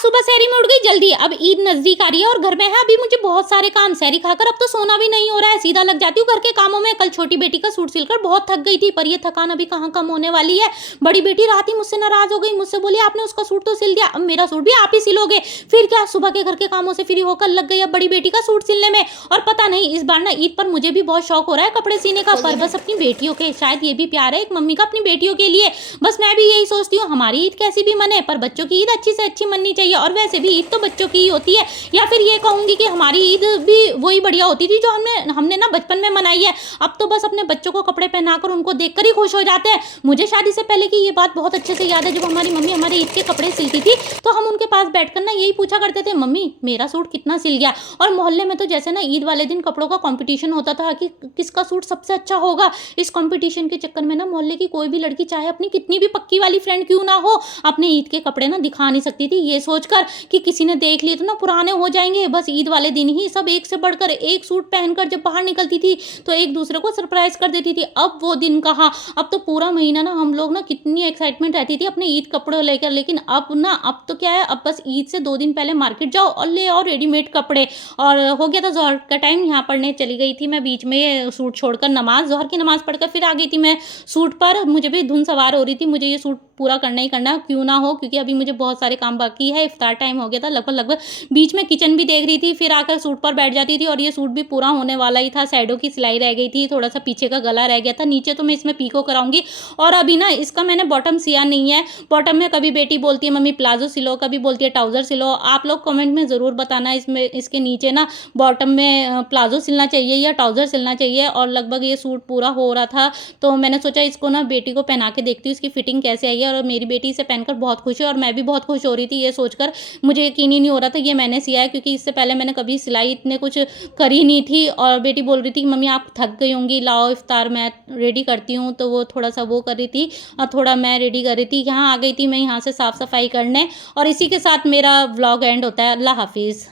सुबह सहरी में उठ गई जल्दी। अब ईद नजदीक आ रही है और घर में है अभी मुझे बहुत सारे काम। सहरी खाकर अब तो सोना भी नहीं हो रहा है, सीधा लग जाती हूँ घर के कामों में। कल छोटी बेटी का सूट सिलकर बहुत थक गई थी, पर ये थकान अभी कहाँ कम होने वाली है। बड़ी बेटी रात ही मुझसे नाराज हो गई, मुझसे बोली आपने उसका सूट तो सिल दिया, अब मेरा सूट भी आप ही सिलोगे। फिर क्या, सुबह के घर के कामों से फ्री होकर लग गई अब बड़ी बेटी का सूट सिलने में। और पता नहीं इस बार ना ईद पर मुझे भी बहुत शौक हो रहा है कपड़े सीने का, पर बस अपनी बेटियों के। शायद ये भी प्यार है एक मम्मी का अपनी बेटियों के लिए। बस मैं भी यही सोचती हूँ हमारी ईद कैसी भी मने, पर बच्चों की ईद अच्छी से अच्छी मननी चाहिए। और वैसे भी ईद तो बच्चों की ही होती है, या फिर ये कहूंगी कि हमारी ईद भी वही बढ़िया होती थी जो हमने हमने ना बचपन में मनाई है। अब तो बस अपने बच्चों को कपड़े पहनाकर उनको देखकर ही खुश हो जाते हैं। मुझे शादी से पहले की ये बात बहुत अच्छे से याद है, जब हमारी मम्मी हमारे ईद के कपड़े सिलती थी तो हम उनके पास बैठकर ना यही पूछा करते थे, मम्मी मेरा सूट कितना सिल गया। और मोहल्ले में तो जैसे ना ईद वाले दिन कपड़ों का कंपटीशन होता था कि किसका सूट सबसे अच्छा होगा। इस कंपटीशन के चक्कर में ना मोहल्ले की कोई भी लड़की, चाहे अपनी कितनी भी पक्की वाली फ्रेंड क्यों ना हो, अपने ईद के कपड़े ना दिखा नहीं सकती थी, ये सोचकर कि किसी ने देख लिए तो ना पुराने हो जाएंगे। बस ईद वाले दिन ही सब एक से बढ़कर एक सूट पहनकर जब बाहर निकलती थी तो एक दूसरे को सरप्राइज कर देती थी। अब वो दिन कहाँ, अब तो पूरा महीना ना हम लोग ना कितनी एक्साइटमेंट रहती थी अपने ईद कपड़े लेकर। लेकिन अब ना, अब तो क्या है, अब बस ईद से 2 दिन पहले मार्केट जाओ और ले आओ रेडीमेड कपड़े। और हो गया था जोहर का टाइम, यहाँ पढ़ने चली गई थी मैं बीच में, ये सूट छोड़कर नमाज, जोहर की नमाज पढ़कर फिर आ गई थी मैं सूट पर। मुझे भी धुन सवार हो रही थी, मुझे ये सूट पूरा करना ही करना क्यों ना हो, क्योंकि अभी मुझे बहुत सारे काम बाकी है। इफ्तार टाइम हो गया था लगभग लगभग, बीच में किचन भी देख रही थी, फिर आकर सूट पर बैठ जाती थी। और ये सूट भी पूरा होने वाला ही था, साइडों की सिलाई रह गई थी, थोड़ा सा पीछे का गला रह गया था, नीचे तो मैं इसमें पीको कराऊंगी। और अभी ना इसका मैंने बॉटम सिया नहीं है। बॉटम में कभी बेटी बोलती है मम्मी प्लाजो सिलो, कभी बोलती है ट्राउजर सिलो। आप लोग कमेंट में ज़रूर बताना इसमें इसके नीचे ना बॉटम में प्लाजो सिलना चाहिए या ट्राउजर सिलना चाहिए। और लगभग ये सूट पूरा हो रहा था तो मैंने सोचा इसको ना बेटी को पहना के देखती हूँ इसकी फिटिंग कैसे आई है। और मेरी बेटी इसे पहनकर बहुत खुश है और मैं भी बहुत खुश हो रही थी ये सोचकर। मुझे यकीन ही नहीं हो रहा था ये मैंने सिया है, क्योंकि इससे पहले मैंने कभी सिलाई इतने कुछ करी नहीं थी। और बेटी बोल रही थी कि मम्मी आप थक गई होंगी, लाओ इफ्तार मैं रेडी करती हूँ, तो वो थोड़ा सा वो कर रही थी और थोड़ा मैं रेडी कर रही थी। यहाँ आ गई थी मैं यहाँ से साफ़ सफाई करने। और इसी के साथ मेरा व्लॉग एंड होता है। अल्लाह हाफिज़।